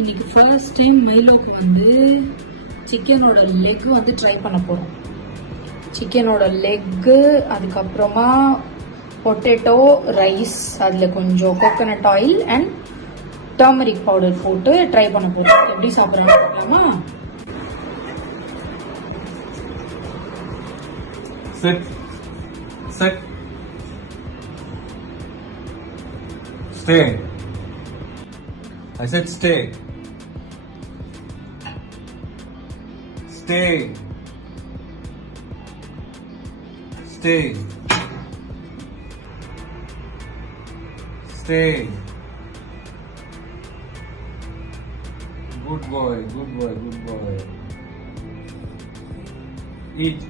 இன்னைக்கு first time மைலோக்கு வந்து சிக்கனோட லெக் வந்து ட்ரை பண்ண போகிறோம். சிக்கனோட லெக்கு, அதுக்கப்புறமா பொட்டேட்டோ ரைஸ், அதில் கொஞ்சம் coconut oil and turmeric powder போட்டு ட்ரை பண்ண போகிறோம். எப்படி சாப்பிட்றாங்க பார்க்கலாமா? Sit. Sit. Stay. I said stay. Stay. Stay. Stay. Good boy, good boy, good boy. Eat.